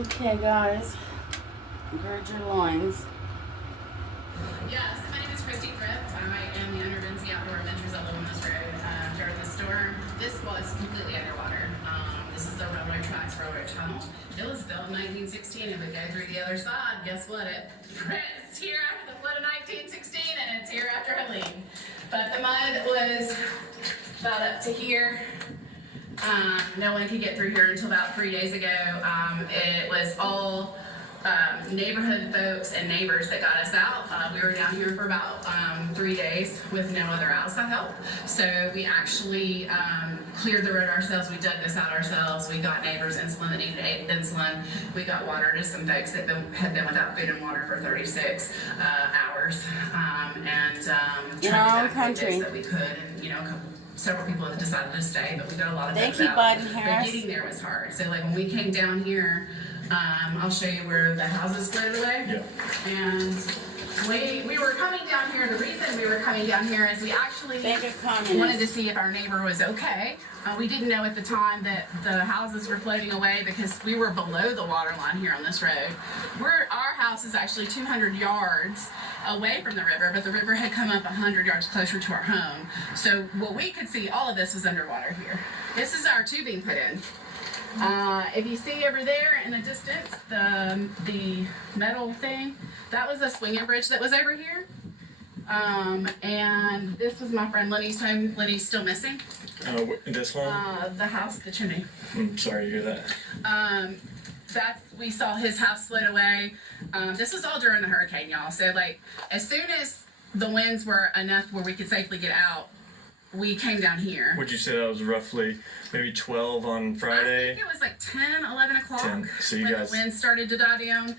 Okay, guys, gird your loins. Yes, my name is Christy Thrift. I am the owner of NC Outdoor Adventures at Lewis Road. During the storm, this was completely underwater. This is the railroad tracks, railroad tunnel. It was built in 1916. If we go through the other side, guess what? It's here after the flood of 1916, and it's here after Helene. But the mud was about up to here. No one could get through here until about 3 days ago. It was all neighborhood folks and neighbors that got us out. We were down here for about 3 days with no other outside help. So we actually cleared the road ourselves. We dug this out ourselves. We got neighbors insulin that needed insulin. We got water to some folks that had been without food and water for 36 hours. In our own country. That we could, and several people have decided to stay, but we got a lot of Thank folks you, out. Biden But Harris. getting there was hard. So like when we came down here, I'll show you where the houses floated away. Yeah. And we were coming down here. The reason we were coming down here is we actually Think of communists. wanted to see if our neighbor was okay. We didn't know at the time that the houses were floating away because we were below the water line here on this road. Our house is actually 200 yards away from the river, but the river had come up 100 yards closer to our home. So what we could see, all of this was underwater here. This is our tubing put in. If you see over there in the distance, the metal thing, that was a swinging bridge that was over here. And this was my friend Lenny's home. Lenny's still missing. This one? The house, the chimney. I'm sorry to hear that. We saw his house float away. This was all during the hurricane, y'all. So like, as soon as the winds were enough where we could safely get out, we came down here. Would you say that was roughly maybe 12 on Friday? I think it was like 10, 11 o'clock 10. So you when guys... the wind started to die down.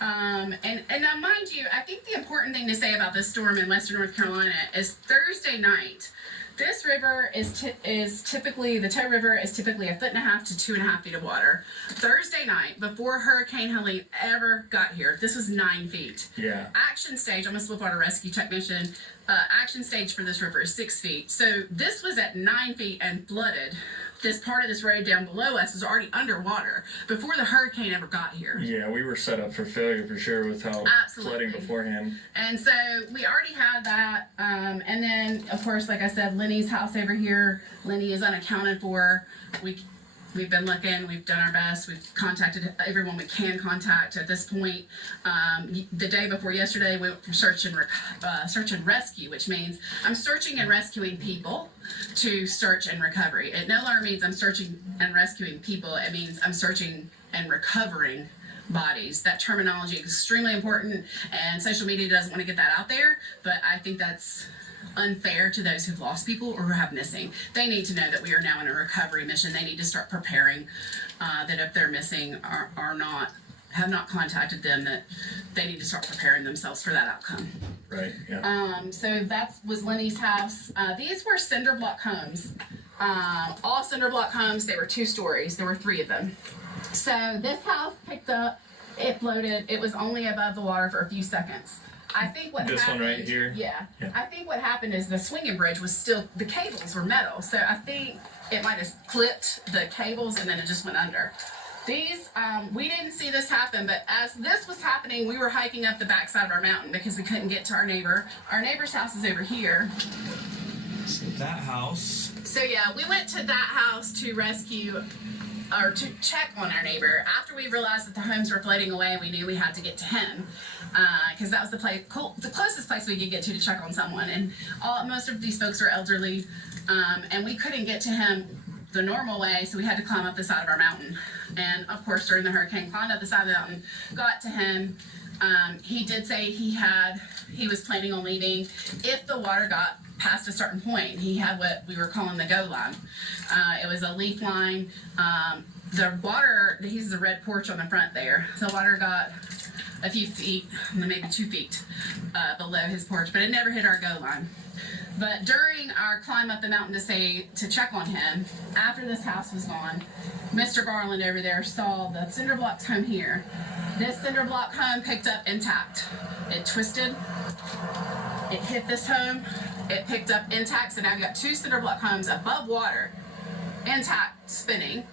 And now, mind you, I think the important thing to say about this storm in western North Carolina is Thursday night. This river is typically, the Toe River is typically 1.5 to 2.5 feet of water. Thursday night, before Hurricane Helene ever got here, this was 9 feet. Yeah. Action stage, I'm a swiftwater rescue technician. Action stage for this river is 6 feet. So this was at 9 feet and flooded. This part of this road down below us was already underwater before the hurricane ever got here. Yeah, we were set up for failure for sure with how flooding beforehand. And so we already had that. And then, of course, like I said, Lenny's house over here, Lenny is unaccounted for. We've been looking, we've done our best, we've contacted everyone we can contact at this point. The day before yesterday, we went from search and rescue, which means I'm searching and rescuing people to search and recovery. It no longer means I'm searching and rescuing people, it means I'm searching and recovering bodies. That terminology is extremely important, and social media doesn't want to get that out there, but I think that's unfair to those who've lost people or who have missing. They need to know that we are now in a recovery mission. They need to start preparing that if they're missing or have not contacted them, that they need to start preparing themselves for that outcome. Right, yeah. So that was Lenny's house. These were cinder block homes. All cinder block homes. They were 2 stories. There were 3 of them. So this house picked up, it floated. It was only above the water for a few seconds. I think what this happened, one right here? Yeah. I think what happened is the swinging bridge was still, the cables were metal. So I think it might have clipped the cables and then it just went under. These, we didn't see this happen, but as this was happening, we were hiking up the backside of our mountain because we couldn't get to our neighbor. Our neighbor's house is over here. So that house. So yeah, we went to that house to rescue or to check on our neighbor. After we realized that the homes were floating away, we knew we had to get to him because that was the closest place we could get to check on someone. And most of these folks are elderly, and we couldn't get to him the normal way, so we had to climb up the side of our mountain. And of course, during the hurricane, climbed up the side of the mountain, got to him. He did say he was planning on leaving if the water got past a certain point. He had what we were calling the go line. It was a leaf line. The water, he's the red porch on the front there. The water got a few feet, maybe 2 feet below his porch, but it never hit our go line. But during our climb up the mountain to check on him, after this house was gone, Mr. Garland over there saw the cinder blocks home here. This cinder block home picked up intact. It twisted, it hit this home, it picked up intact, so now we got 2 cinder block homes above water, intact, spinning.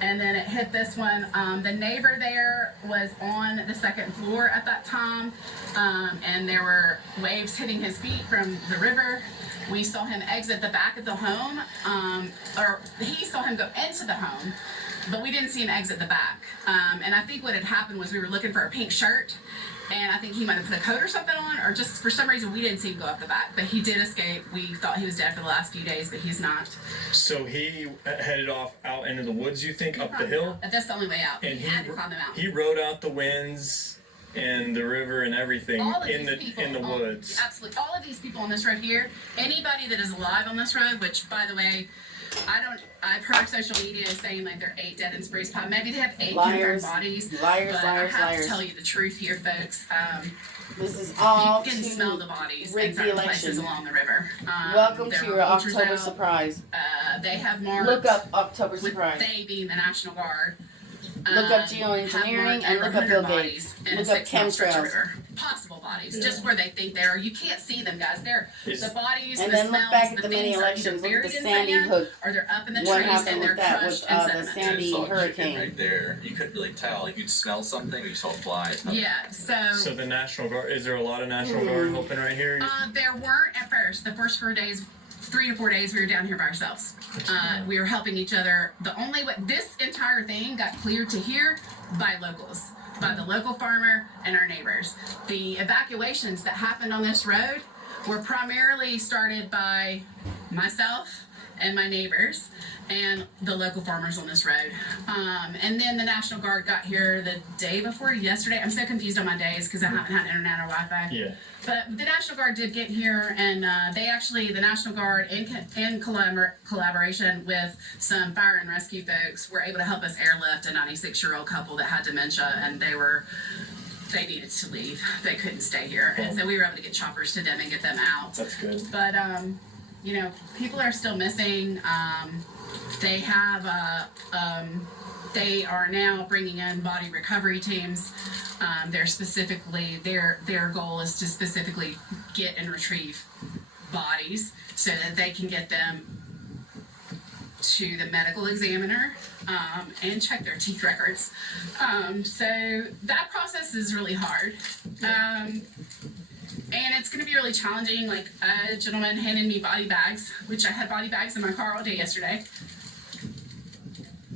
and then it hit this one. The neighbor there was on the second floor at that time, and there were waves hitting his feet from the river. We saw him exit the back of the home, or he saw him go into the home, but we didn't see him exit the back. And I think what had happened was we were looking for a pink shirt, and I think he might have put a coat or something on, or just for some reason we didn't see him go up the back. But he did escape. We thought he was dead for the last few days, but he's not. So he headed off out into the woods, you think, up the hill? That's the only way out. And he had to climb the mountain. He rode out the winds and the river and everything in the woods. Absolutely. All of these people on this road here, anybody that is alive on this road, which, by the way, I've heard social media saying like they're 8 dead in Spruce Pine. Maybe they have 8 confirmed bodies. Liars, but liars, I have liars. to tell you the truth here, folks. This is all you can to smell the bodies rig in the certain election. places along the river. Welcome there to were your vultures October out. surprise. They have marked. Look up October with surprise. they being the National Guard. Look up geoengineering and look up Bill Gates. Look up chemtrails. Possible bodies, just where they think they are. You can't see them, guys. They're the bodies, and the then smells, look back at the the mini things are either elections. Look at buried the in Sandy sand, Hook. or they're up in the What trees happened and they're with that? crushed With in the sediment. Sandy saw a chicken hurricane. right there. You couldn't really tell. You'd smell something, or you saw flies. Yeah. So the National Guard, is there a lot of National Guard helping right here? There weren't at first. The first 4 days, 3 to 4 days, we were down here by ourselves. We were helping each other. The only way this entire thing got cleared to here by locals, by the local farmer and our neighbors. The evacuations that happened on this road were primarily started by myself and my neighbors and the local farmers on this road. And then the National Guard got here the day before yesterday. I'm so confused on my days because I haven't had internet or Wi-Fi. Yeah. But the National Guard did get here, and the National Guard, in collaboration with some fire and rescue folks, were able to help us airlift a 96-year-old couple that had dementia, and they needed to leave. They couldn't stay here. And so we were able to get choppers to them and get them out. That's good. But, people are still missing. They have, they are now bringing in body recovery teams. Their goal is to specifically get and retrieve bodies so that they can get them to the medical examiner and check their teeth records. So that process is really hard. And it's going to be really challenging. Like a gentleman handed me body bags, which I had body bags in my car all day yesterday.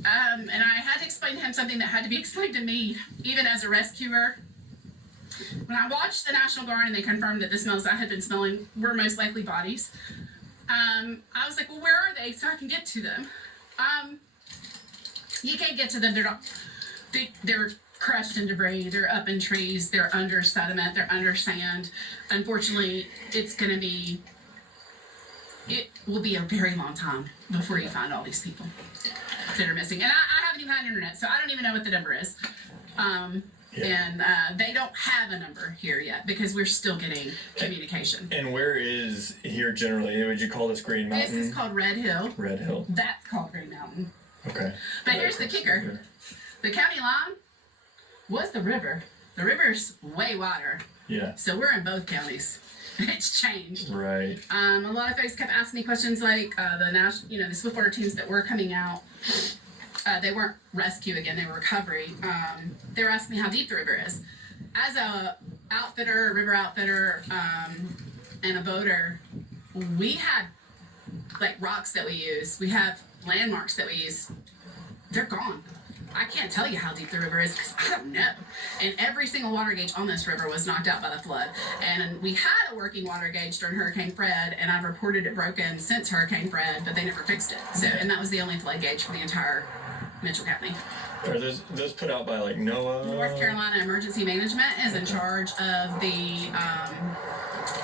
And I had to explain to him something that had to be explained to me, even as a rescuer. When I watched the National Guard and they confirmed that the smells I had been smelling were most likely bodies, I was like, well, where are they so I can get to them? You can't get to them. They're crushed in debris. They're up in trees. They're under sediment. They're under sand. Unfortunately, it will be a very long time before you find all these people that are missing. And I haven't even had internet, so I don't even know what the number is. And they don't have a number here yet because we're still getting communication. And where is here generally? Would you call this Green Mountain? This is called Red Hill. Red Hill. That's called Green Mountain. Okay. But here's the kicker. The county line was the river. The river's way wider. Yeah. So we're in both counties. It's changed. Right. A lot of folks kept asking me questions like the swiftwater teams that were coming out. They weren't rescue again; they were recovery. They were asking me how deep the river is. As a river outfitter, and a boater, we had like rocks that we use. We have landmarks that we use. They're gone. I can't tell you how deep the river is because I don't know. And every single water gauge on this river was knocked out by the flood. And we had a working water gauge during Hurricane Fred, and I've reported it broken since Hurricane Fred, but they never fixed it. So, and that was the only flood gauge for the entire Mitchell County. Are those put out by like NOAA? North Carolina Emergency Management is in charge of the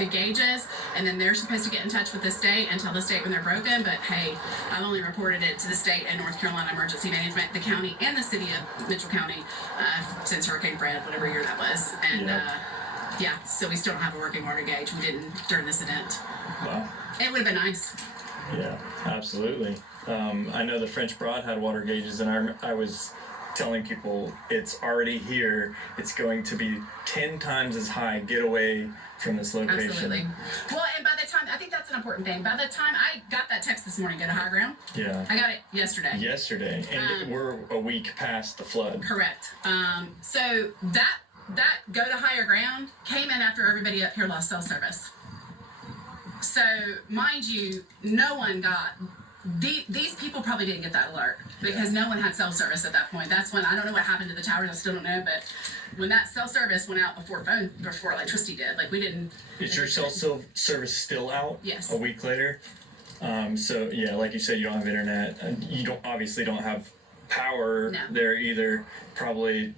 gauges, and then they're supposed to get in touch with the state and tell the state when they're broken. But hey, I've only reported it to the state and North Carolina Emergency Management, the county, and the city of Mitchell County since Hurricane Fred, whatever year that was. And so we still don't have a working water gauge. We didn't during this event. Wow. It would have been nice. Yeah, absolutely. I know the French Broad had water gauges, and I was telling people it's already here. It's going to be 10 times as high. Get away from this location. Absolutely. Well, and by the time, I think that's an important thing. By the time I got that text this morning, go to high ground, Yeah. I got it yesterday. Yesterday, and we're a week past the flood. Correct. So that go to higher ground came in after everybody up here lost cell service. So mind you, no one got. These people probably didn't get that alert because no one had cell service at that point. That's when I don't know what happened to the towers. I still don't know, but when that cell service went out before electricity did, like we didn't. Is your cell service still out? Yes. A week later. So yeah, like you said, you don't have internet. You obviously don't have power there either. Probably.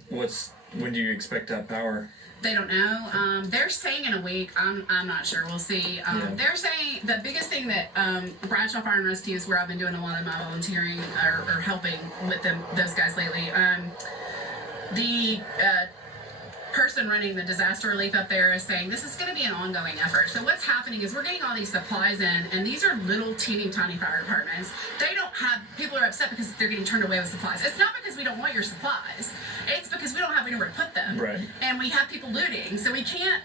When do you expect to have power? They don't know. They're saying in a week. I'm not sure. We'll see. They're saying the biggest thing that Bradshaw Fire and Rescue is where I've been doing a lot of my volunteering or helping with those guys lately. The person running the disaster relief up there is saying this is going to be an ongoing effort. So what's happening is we're getting all these supplies in, and these are little teeny tiny fire departments. They don't have, people are upset because they're getting turned away with supplies. It's not because we don't want your supplies. It's because we don't have anywhere to put them. Right. And we have people looting, so we can't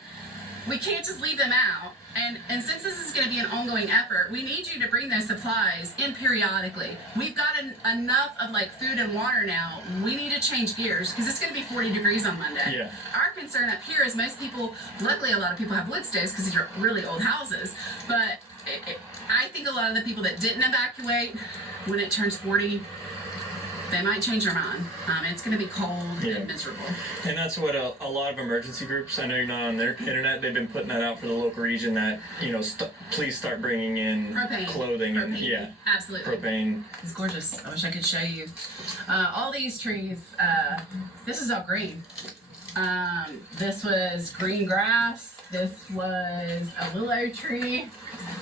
just leave them out. And since this is going to be an ongoing effort, we need you to bring those supplies in periodically. We've got enough of like food and water now. We need to change gears because it's going to be 40 degrees on Monday. Yeah. Our concern up here is most people, luckily a lot of people have wood stoves because these are really old houses. But I think a lot of the people that didn't evacuate, when it turns 40, they might change their mind. It's going to be cold and miserable. And that's what a lot of emergency groups, I know you're not on their internet, they've been putting that out for the local region that, please start bringing in clothing. Propane. And yeah. Absolutely. Propane. It's gorgeous. I wish I could show you. All these trees, this is all green. This was green grass. This was a willow tree.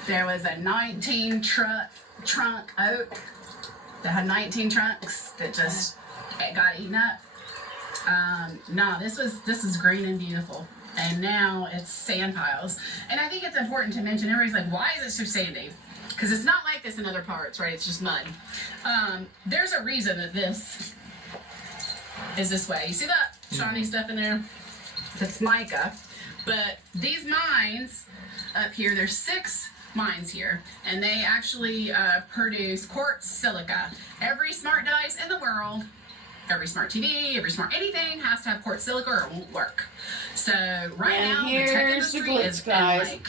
There was a 19 trunk oak that had 19 trunks that just got eaten up. No, this is green and beautiful. And now it's sand piles. And I think it's important to mention, everybody's like, why is it so sandy? Because it's not like this in other parts, right? It's just mud. There's a reason that this is this way. You see that shiny stuff in there? That's mica. But these mines up here, there's 6 mines here, and they actually produce quartz silica. Every smart device in the world, every smart TV, every smart anything has to have quartz silica or it won't work. So now the tech industry is like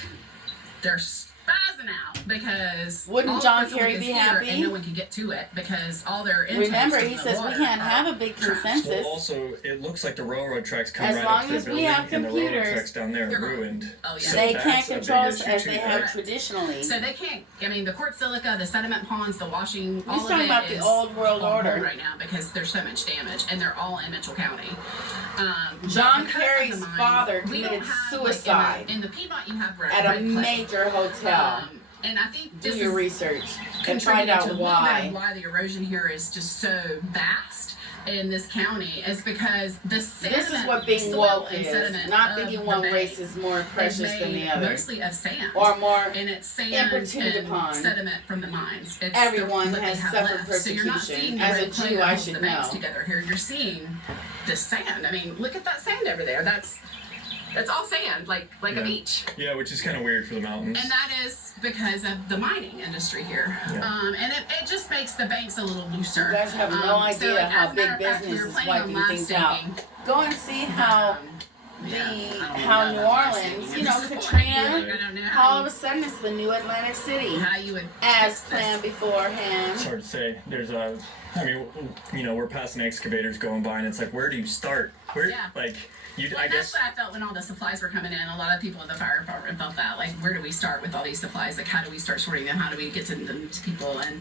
they're spazzing out because wouldn't John Kerry be happy? And no one can get to it because all their remember he says we can't have a big consensus. Well, also it looks like the railroad tracks come as right long up to as the we building, have and the railroad computers, tracks down there are ruined. Oh, yeah. So they that's can't a big control us issue as too, they right? have traditionally. So they can't. I mean, the quartz silica, the sediment ponds, the washing. All He's of talking it about the is old world on hold order right now because there's so much damage, and they're all in Mitchell County. John because of Kerry's the mines, father we don't committed have, suicide like, in the Piedmont, you have at a major hotel. And I think Do this your is research and find contributing out to a little bit why. of why the erosion here is just so vast in this county is because the sediment, This is what being soil woke and is. sediment Not of thinking the one bay race is more precious is than the made other. mostly of sand. Or more and it's sand importuned and upon. sediment from the mines. It's Everyone what they has have suffered left. So you're not persecution. seeing the As a red clay Jew, that I holds should the banks know. together here. You're seeing the sand. I mean, look at that sand over there. That's all sand, like a beach. Yeah, which is kind of weird for the mountains. And that is because of the mining industry here. Yeah. And it just makes the banks a little looser. You guys have no idea like, how as a matter big of fact, we business were is planning on wiping last things out. staking. Go and see how how New Orleans, I don't Katrina, know how all of a sudden it's the new Atlantic City how you would as fix this. planned beforehand. It's hard to say. There's we're passing excavators going by, and it's like, where do you start? Where, Yeah. like, Well, I that's guess. what I felt when all the supplies were coming in. A lot of people in the fire department felt that. Like, where do we start with all these supplies? Like, how do we start sorting them? How do we get to them to people? And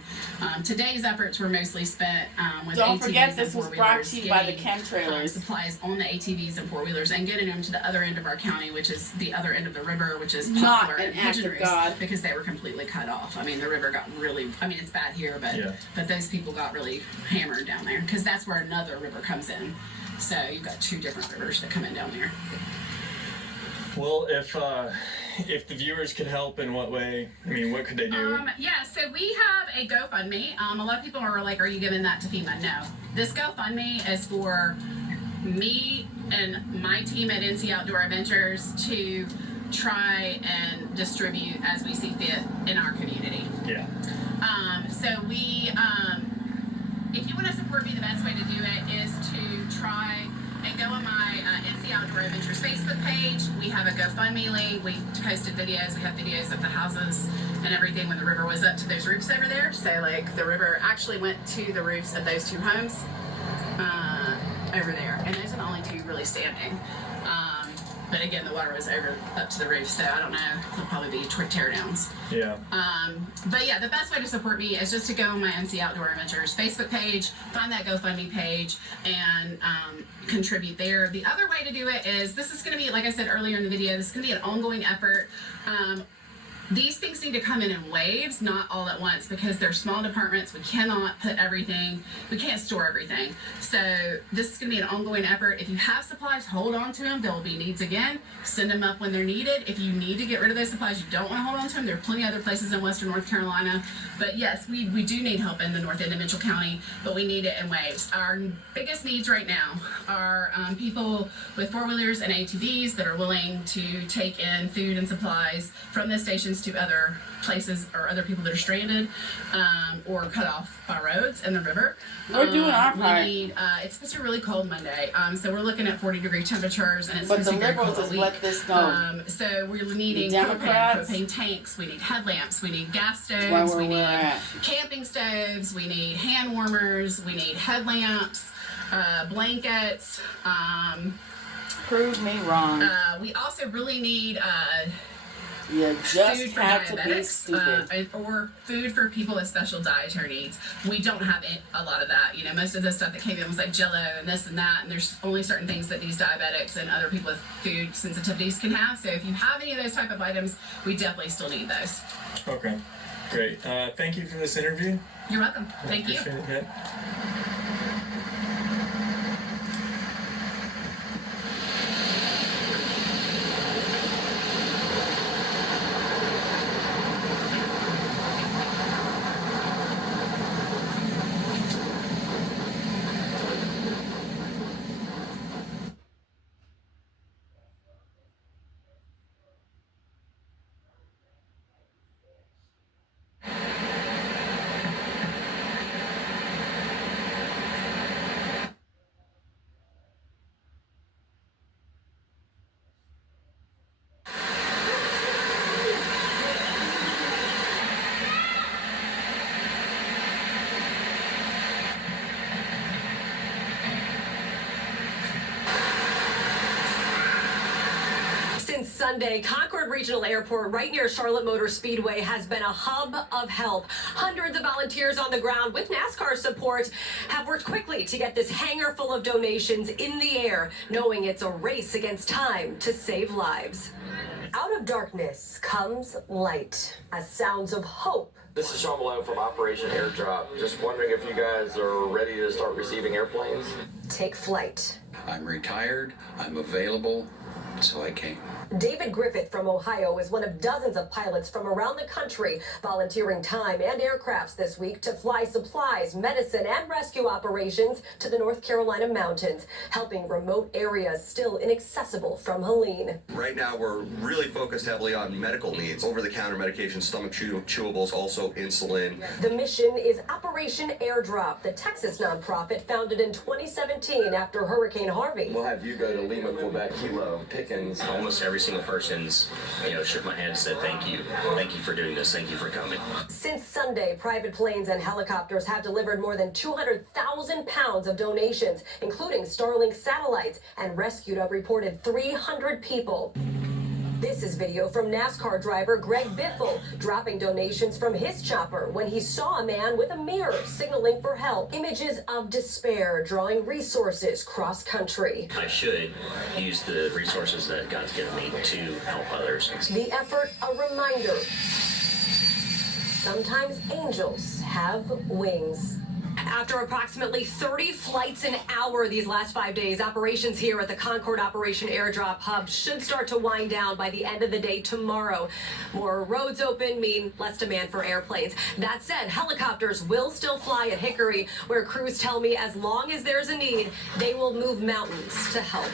today's efforts were mostly spent with Don't ATVs forget and this was brought four-wheelers, to you by the getting, chemtrailers. supplies on the ATVs and four-wheelers and getting them to the other end of our county, which is the other end of the river, which is Not Poplar an and act Pigeon of Roost, God. because they were completely cut off. I mean, the river got really. I mean, it's bad here, but Yeah. but those people got really hammered down there because that's where another river comes in. So you've got 2 different rivers that come in down there. Well, if the viewers could help, in what way? I mean, what could they do? Yeah, so we have a GoFundMe. A lot of people are like, are you giving that to FEMA? No. This GoFundMe is for me and my team at NC Outdoor Adventures to try and distribute as we see fit in our community. Yeah. So if you want to support me, the best way to do it is to try and go on my NC Outdoor Adventures Facebook page. We have a GoFundMe link. We posted videos. We have videos of the houses and everything when the river was up to those roofs over there. So like the river actually went to the roofs of those two homes over there. And those are the only two really standing. But again, the water was up to the roof, so I don't know. It'll probably be tear downs. Yeah. But yeah, the best way to support me is just to go on my NC Outdoor Adventures Facebook page, find that GoFundMe page, and contribute there. The other way to do it is, this is going to be, like I said earlier in the video, this is going to be an ongoing effort. These things need to come in waves, not all at once, because they're small departments. We cannot put everything, we can't store everything. So this is going to be an ongoing effort. If you have supplies, hold on to them. There will be needs again. Send them up when they're needed. If you need to get rid of those supplies, you don't want to hold on to them. There are plenty of other places in Western North Carolina. But yes, we do need help in the north end of Mitchell County, but we need it in waves. Our biggest needs right now are people with four-wheelers and ATVs that are willing to take in food and supplies from the stations to other places or other people that are stranded or cut off by roads in the river. We're doing our part. It's supposed to be really cold Monday, so we're looking at 40-degree temperatures, and it's But supposed the to be very liberals cold has all let week. this go. So we're needing Democrats. propane tanks, we need headlamps, we need gas Where stoves, we we're need at. camping stoves, we need hand warmers, we need headlamps, blankets. Prove me wrong. We also really need You food just for had to be diabetics, stupid. or food for people with special dietary needs. We don't have a lot of that. You know, most of the stuff that came in was like Jell-O and this and that, and there's only certain things that these diabetics and other people with food sensitivities can have. So if you have any of those type of items, we definitely still need those. Okay. Great. Thank you for this interview. You're welcome. Thank you. Appreciate it. Yeah. Since Sunday, Concord Regional Airport right near Charlotte Motor Speedway has been a hub of help. Hundreds of volunteers on the ground with NASCAR support have worked quickly to get this hangar full of donations in the air, knowing it's a race against time to save lives. Out of darkness comes light, as sounds of hope. This is Sean Malone from Operation Airdrop. Just wondering if you guys are ready to start receiving airplanes. Take flight. I'm retired, I'm available, so I came. David Griffith from Ohio is one of dozens of pilots from around the country volunteering time and aircrafts this week to fly supplies, medicine, and rescue operations to the North Carolina mountains, helping remote areas still inaccessible from Helene. Right now, we're really focused heavily on medical needs, over-the-counter medications, stomach chewables, also insulin. The mission is Operation Airdrop, the Texas nonprofit founded in 2017 after Hurricane Harvey. We'll have you go to Lima, Quebec, Kilo, Pickens. Almost every single person's, shook my hand and said, thank you for doing this, thank you for coming. Since Sunday, private planes and helicopters have delivered more than 200,000 pounds of donations, including Starlink satellites, and rescued a reported 300 people. This is video from NASCAR driver Greg Biffle dropping donations from his chopper when he saw a man with a mirror signaling for help. Images of despair drawing resources cross country. I should use the resources that God's given me to help others. The effort a reminder. Sometimes angels have wings. After approximately 30 flights an hour these last 5 days, operations here at the Concord Operation Airdrop Hub should start to wind down by the end of the day tomorrow. More roads open mean less demand for airplanes. That said, helicopters will still fly at Hickory, where crews tell me as long as there's a need, they will move mountains to help.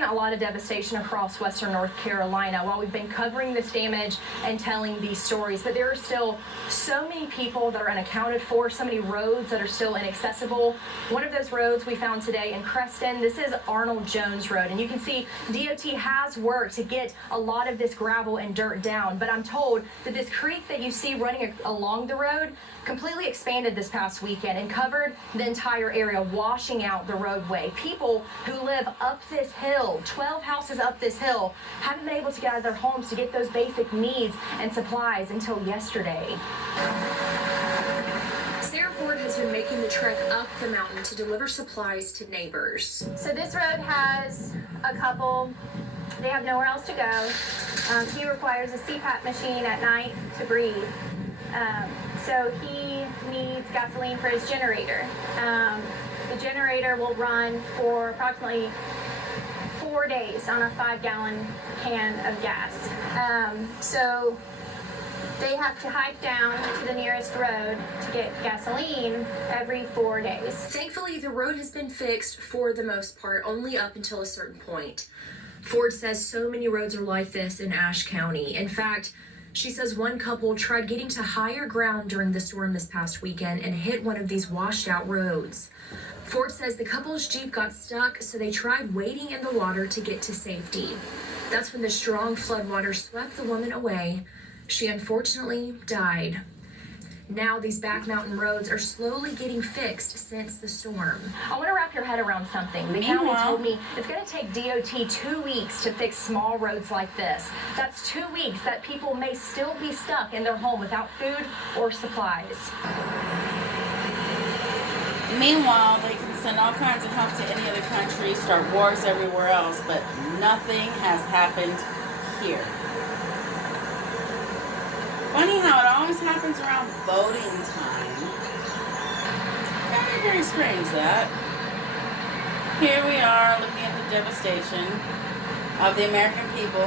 seen a lot of devastation across western North Carolina while we've been covering this damage and telling these stories. But there are still so many people that are unaccounted for, so many roads that are still inaccessible. One of those roads we found today in Creston, this is Arnold Jones Road. And you can see DOT has worked to get a lot of this gravel and dirt down. But I'm told that this creek that you see running along the road completely expanded this past weekend and covered the entire area, washing out the roadway. People who live up this hill, 12 houses up this hill, haven't been able to get out of their homes to get those basic needs and supplies until yesterday. Sarah Ford has been making the trek up the mountain to deliver supplies to neighbors. So this road has a couple, they have nowhere else to go. He requires a CPAP machine at night to breathe. So he needs gasoline for his generator. The generator will run for approximately 4 days on a 5-gallon can of gas. So they have to hike down to the nearest road to get gasoline every 4 days. Thankfully, the road has been fixed for the most part, only up until a certain point. Ford says so many roads are like this in Ashe County. In fact, she says one couple tried getting to higher ground during the storm this past weekend and hit one of these washed out roads. Ford says the couple's Jeep got stuck, so they tried wading in the water to get to safety. That's when the strong floodwater swept the woman away. She unfortunately died. Now these back mountain roads are slowly getting fixed since the storm. I want to wrap your head around something. The county told me it's going to take DOT 2 weeks to fix small roads like this. That's 2 weeks that people may still be stuck in their home without food or supplies. Meanwhile, they can send all kinds of help to any other country, start wars everywhere else, but nothing has happened here. Funny how it always happens around voting time. Very, very strange that. Here we are looking at the devastation of the American people.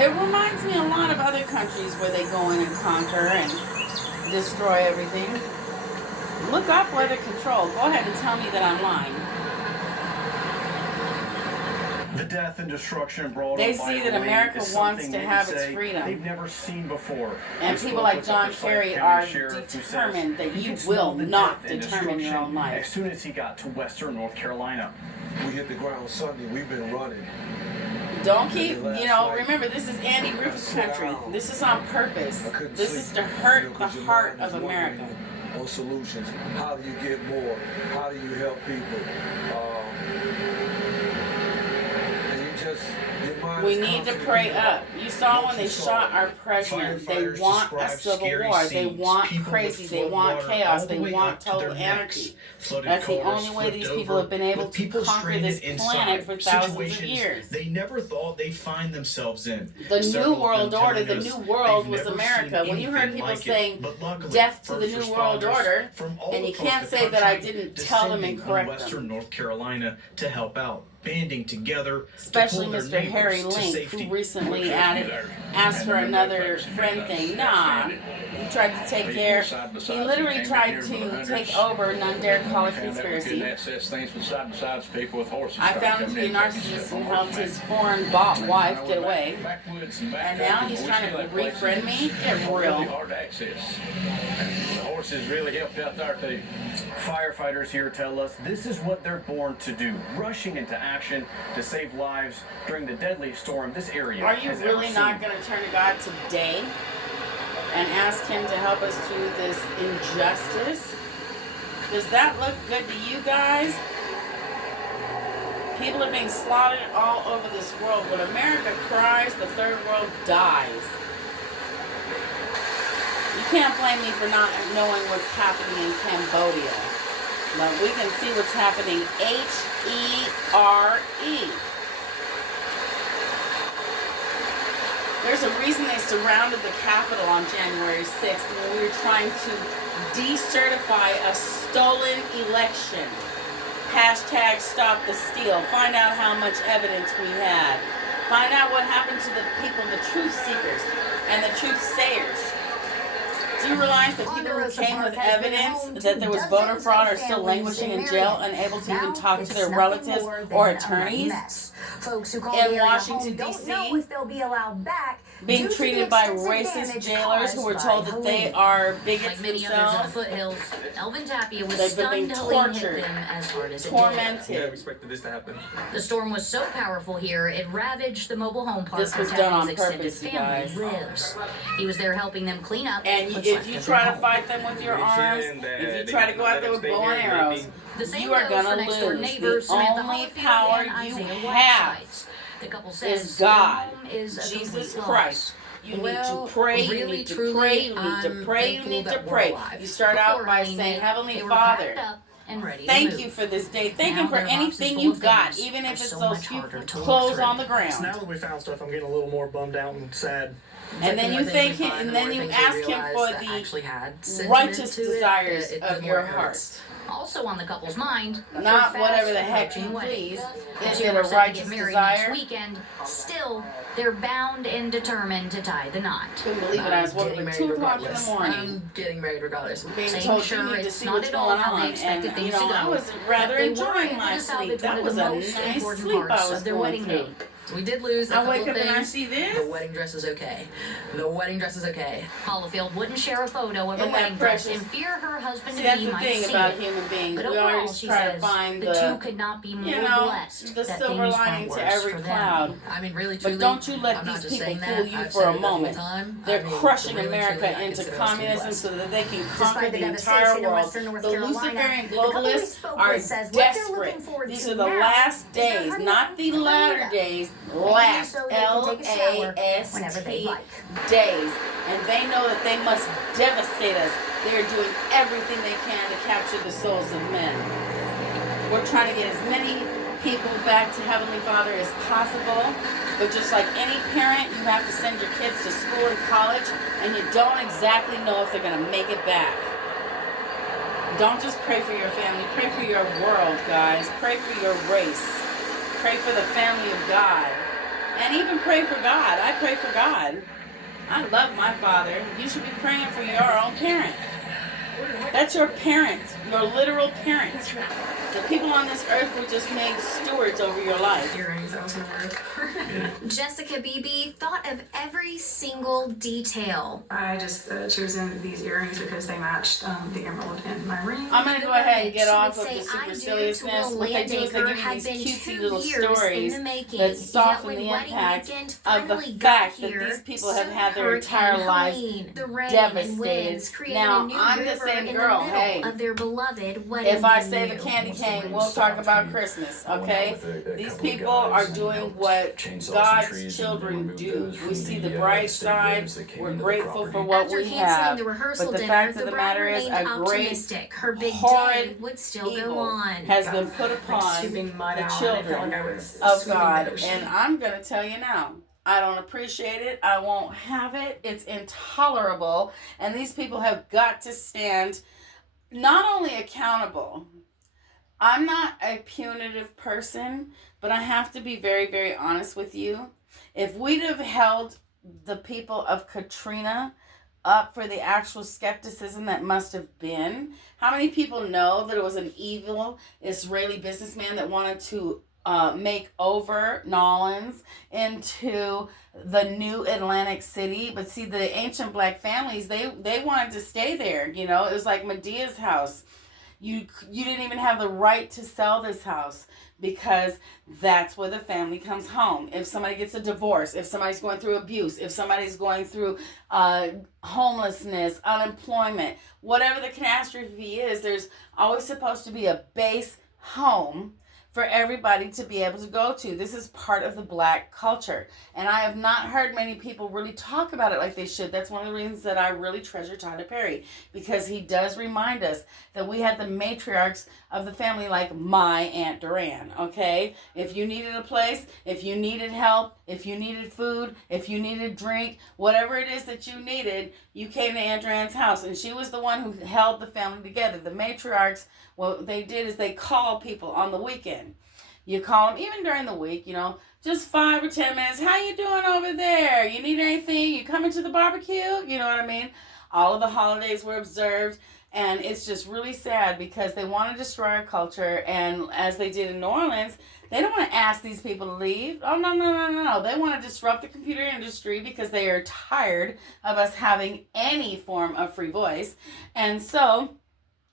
It reminds me a lot of other countries where they go in and conquer and destroy everything. Look up weather control. Go ahead and tell me that I'm lying. The death and destruction brought They on by see that rain America is wants something to they have say its freedom. They've never seen before. And We people spoke like with the John Forsyth Kerry County are Sheriff who says determined that he you could smell will the not death and determine your own destruction life. as soon as he got to western North Carolina. We hit the ground Sunday. We've been running. Don't keep, remember, this is Andy Griffith's country. This is on purpose. This is to hurt the heart of America. On solutions. How do you get more? How do you help people? And you just, your mind We is need to constantly pray thinking up. about You saw what when they you saw. shot our president. They Firefighters want a describe civil scary war. They scenes. want People crazy. with They want floodwater chaos. all the They way want up to total their necks. anarchy. Flooded That's the cars only way these flipped people have been able with to people conquer stranded this planet for thousands of situations years. they never thought they'd find themselves in. The New Several of World them Order, telling the us New World they've was never America. seen When you heard anything people like it. saying But luckily, death to the first New World responders Order, from all and you across can't the say that I country didn't tell them and descending on correct Western them. North Carolina to help out, banding together, Especially to pull Mr. their Harry neighbors to Link, safety. who recently asked for another friend thing. Nah, he tried to take care. He literally tried to take over Nundare College conspiracy. I found him to be a narcissist and helped his foreign bought wife get away. And now he's trying to refriend me? Get real. The horses really helped out there too. Firefighters here tell us this is what they're born to do, rushing into action to save lives during the deadly storm this area Are you has really ever not seen. going to turn to God today and ask Him to help us through this injustice? Does that look good to you guys? People are being slaughtered all over this world. When America cries, the third world dies. You can't blame me for not knowing what's happening in Cambodia. But we can see what's happening H-E-R-E. There's a reason they surrounded the Capitol on January 6th when we were trying to decertify a stolen election. Hashtag stop the steal. Find out how much evidence we had. Find out what happened to the people, the truth seekers and the truth sayers. Do you realize that people who came with evidence that there was voter fraud are still languishing in jail, unable to even talk to their relatives or attorneys? Folks who call In Washington, don't know D.C., if they'll be allowed back being treated by racist jailers who were told that they are bigots like many themselves. others in the foothills, Elvin Tapia was They've been stunned being Helene hit tortured, them as hard as it tormented. We never expected this to happen. did. The storm was so powerful here, it ravaged the mobile home park This where was done on Tapia's extended purpose, you family guys. lives. He was there helping them clean up. And what's if left you of try their to home. fight them with your arms, if you try to go out there with bow and arrows, The same you are goes for gonna next-door lose. neighbors The Samantha only Holyfield power and you Isaiah have Whiteside. The couple says is God, their home is a Jesus complete Christ. loss. You Well, need to pray, you really, need to truly, pray, you need to I'm pray, you thankful need to that we're pray. alive. You start out Before by Helene saying, hit, Heavenly they were Father, packed up and ready to thank move. you for this day. Thank Now you for their box is anything full you've of got, things even if are it's so those much few harder to look clothes through. on the So ground. now that we found stuff, I'm getting a little more bummed out and sad. And then you thank him, and then you ask him for the righteous desires of your heart. Also on the couple's mind, Not their whatever the fast heck approaching you wedding. please. The Is two it were a set to righteous get married desire? next weekend. Still, they're bound and determined to tie the knot. Couldn't believe it. I was woken up at 2 o'clock in the morning. I'm getting married regardless. Being Saying told sure you need to it's see not what's at all going how they on. expected And, things you know, to I go. was rather But they were enjoying able my to salvage sleep. That one of was the a most nice important sleep I parts was of their going wedding through. day. We did lose a I couple wake up and I things. see this. The wedding dress is okay. The wedding dress is okay. Holyfield wouldn't share a photo of her Isn't that wedding dress precious? in fear her husband See, to that's be the might thing see about it. human beings. But We overall, always she try to says find the two could not be more blessed the that silver things lining went to worse every for them. cloud. I mean, really, But truly, don't you let I'm not these just people saying fool that. you I've for said a it the whole moment. time. They're I mean, crushing really, America truly, I into consider us to be communism blessed. so that they can Despite conquer the the entire devastation in world. western North The Carolina, Luciferian the couple we globalists spoke are with says what they're desperate. looking forward These to are the now last is their days, honeymoon not the in latter Bermuda. days. And Last, so they can take a shower whenever they LAST like. days. And they know that they must devastate us. They are doing everything they can to capture the souls of men. We're trying to get as many people back to Heavenly Father as possible. But just like any parent, you have to send your kids to school and college, and you don't exactly know if they're going to make it back. Don't just pray for your family. Pray for your world, guys. Pray for your race. Pray for the family of God. And even pray for God. I pray for God. I love my father. You should be praying for your own parent. That's your parent, your literal parent. The people on this earth were just made stewards over your life. Jessica Beebe thought of every single detail. I just chosen these earrings because they matched the emerald in my ring. I'm going to go ahead and get She off would of say, the "I do" to superciliousness. Will What they do is they Landaker give you had these been cutesy 2 little years stories in the making. that Yet soften when the wedding impact weekend of the finally got fact that here, these people so have had their Hurricane entire lives Helene, the rain and devastated. winds created Now, a new I'm the river same in girl. the middle Hey, of their beloved wedding if I say the venue. candy cane, we'll talk about Christmas, okay? These people are doing what God's children do. We see the bright side. We're grateful for what After we canceling have. the rehearsal But the dinner, fact of the the bride matter is, remained a great optimistic. Her big day horrid would still go evil on. has been put upon scooping mud the out, and I felt children like I was of swimming God. in the ocean. And I'm going to tell you now, I don't appreciate it. I won't have it. It's intolerable. And these people have got to stand not only accountable. I'm not a punitive person, but I have to be very, very honest with you. If we'd have held the people of Katrina up for the actual skepticism that must have been, how many people know that it was an evil Israeli businessman that wanted to make over Nolans into the new Atlantic City? But see, the ancient black families, they wanted to stay there. You know, it was like Medea's house. You didn't even have the right to sell this house because that's where the family comes home. If somebody gets a divorce, if somebody's going through abuse, if somebody's going through homelessness, unemployment, whatever the catastrophe is, there's always supposed to be a base home for everybody to be able to go to. This is part of the black culture. And I have not heard many people really talk about it like they should. That's one of the reasons that I really treasure Tyler Perry, because he does remind us that we had the matriarchs of the family like my Aunt Duran, okay? If you needed a place, if you needed help, if you needed food, if you needed drink, whatever it is that you needed, you came to Aunt Duran's house. And she was the one who held the family together. The matriarchs, what they did is they called people on the weekend. You call them even during the week, you know, just 5 or 10 minutes. How you doing over there? You need anything? You coming to the barbecue? You know what I mean? All of the holidays were observed. And it's just really sad because they want to destroy our culture. And as they did in New Orleans, they don't want to ask these people to leave. Oh, no, no, no, no, no. They want to disrupt the computer industry because they are tired of us having any form of free voice. And so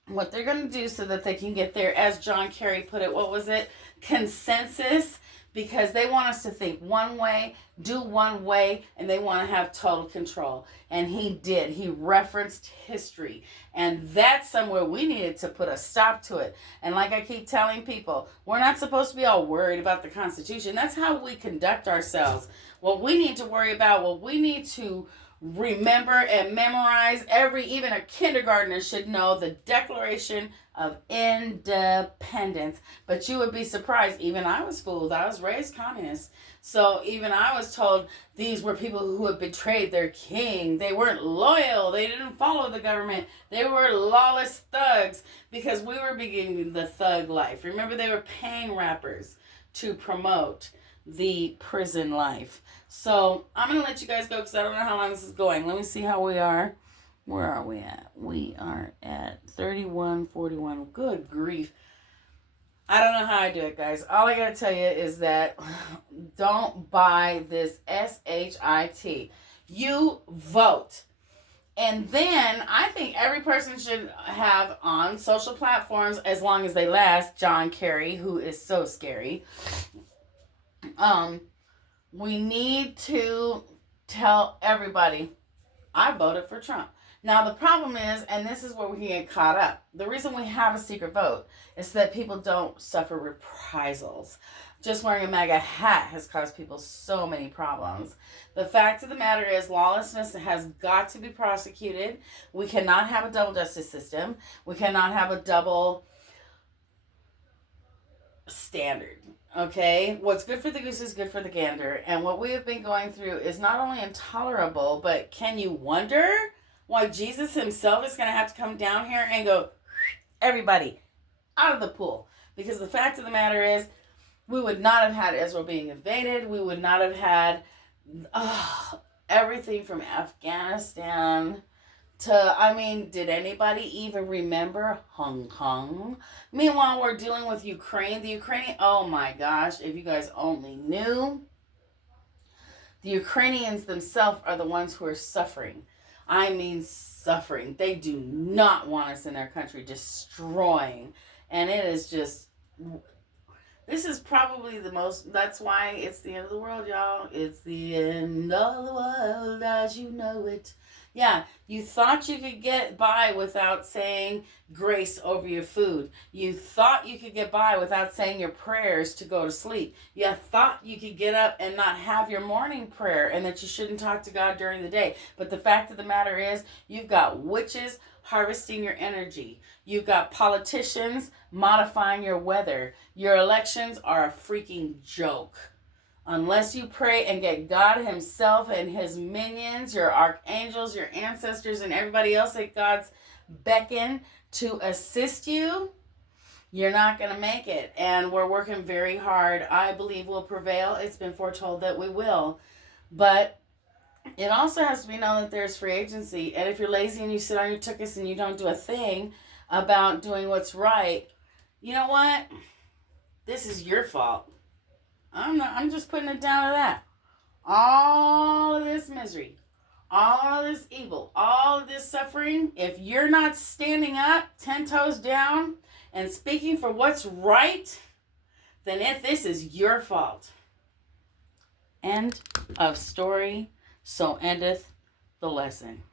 what they're going to do so that they can get there, as John Kerry put it, what was it? Consensus. Because they want us to think one way, do one way, and they want to have total control. And he did. He referenced history. And that's somewhere we needed to put a stop to it. And like I keep telling people, we're not supposed to be all worried about the Constitution. That's how we conduct ourselves. What we need to worry about, what we need to remember and memorize, even a kindergartner should know the Declaration of Independence. But you would be surprised, even I was fooled. I was raised communist. So even I was told these were people who had betrayed their king. They weren't loyal. They didn't follow the government. They were lawless thugs because we were beginning the thug life. Remember, they were paying rappers to promote the prison life. So I'm going to let you guys go because I don't know how long this is going. Let me see how we are. Where are we at? We are at 31:41. Good grief. I don't know how I do it, guys. All I got to tell you is that don't buy this SHIT. You vote. And then I think every person should have on social platforms, as long as they last, John Kerry, who is so scary. We need to tell everybody, I voted for Trump. Now, the problem is, and this is where we can get caught up, the reason we have a secret vote is so that people don't suffer reprisals. Just wearing a MAGA hat has caused people so many problems. The fact of the matter is, lawlessness has got to be prosecuted. We cannot have a double justice system. We cannot have a double standard. Okay, what's good for the goose is good for the gander. And what we have been going through is not only intolerable, but can you wonder why Jesus himself is going to have to come down here and go, everybody, out of the pool? Because the fact of the matter is, we would not have had Israel being invaded. We would not have had everything from Afghanistan to, did anybody even remember Hong Kong? Meanwhile, we're dealing with Ukraine. The Ukrainian, oh my gosh, if you guys only knew, the Ukrainians themselves are the ones who are suffering. Suffering. They do not want us in their country, destroying. And it is just, this is probably the most, that's why it's the end of the world, y'all. It's the end of the world as you know it. Yeah, you thought you could get by without saying grace over your food. You thought you could get by without saying your prayers to go to sleep. You thought you could get up and not have your morning prayer and that you shouldn't talk to God during the day. But the fact of the matter is, you've got witches harvesting your energy. You've got politicians modifying your weather. Your elections are a freaking joke. Unless you pray and get God himself and his minions, your archangels, your ancestors, and everybody else at God's beckon to assist you, you're not going to make it. And we're working very hard. I believe we'll prevail. It's been foretold that we will. But it also has to be known that there's free agency. And if you're lazy and you sit on your tuchus and you don't do a thing about doing what's right, you know what? This is your fault. I'm just putting it down to that. All of this misery, all of this evil, all of this suffering, if you're not standing up, 10 toes down, and speaking for what's right, then this is your fault. End of story. So endeth the lesson.